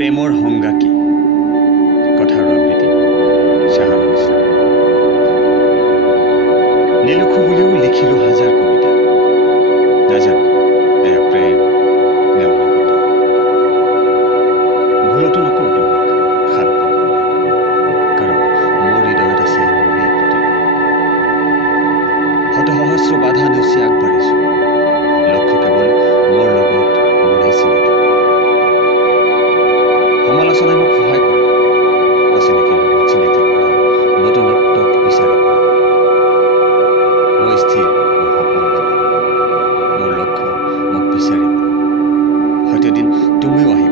প্ৰেমৰ সংজ্ঞা কি? কথাৰ আবৃত্তি শ্বাহানুৰ ইছলাম। নিলিখো বুলিও লিখিলো হাজাৰ কবিতা, নাজানো এয়া প্ৰেম নে অনুভূতি। ভুলতো নকওঁ তোমাক শাল কোঁৱৰ বুলি, কাৰণ মোৰ হৃদয়ত আছে মোৰেই প্ৰতিবিম্ব। শত সহস্ৰ বাধা নেওচি আগবাঢ়িছো, লক্ষ্য কেৱল মোৰ লগত মোৰেই চিনাকি। সমালোচনাই মোক সহায় কৰে অচিনাকিৰ লগত চিনাকি কৰাৰ নতুনত্বক বিচাৰি পোৱাত। মই স্থিৰ মোৰ সপোন বান্ধত, মোৰ লক্ষ্য মোক বিচাৰি পোৱা। হয়তো এদিন তুমিও আহিবা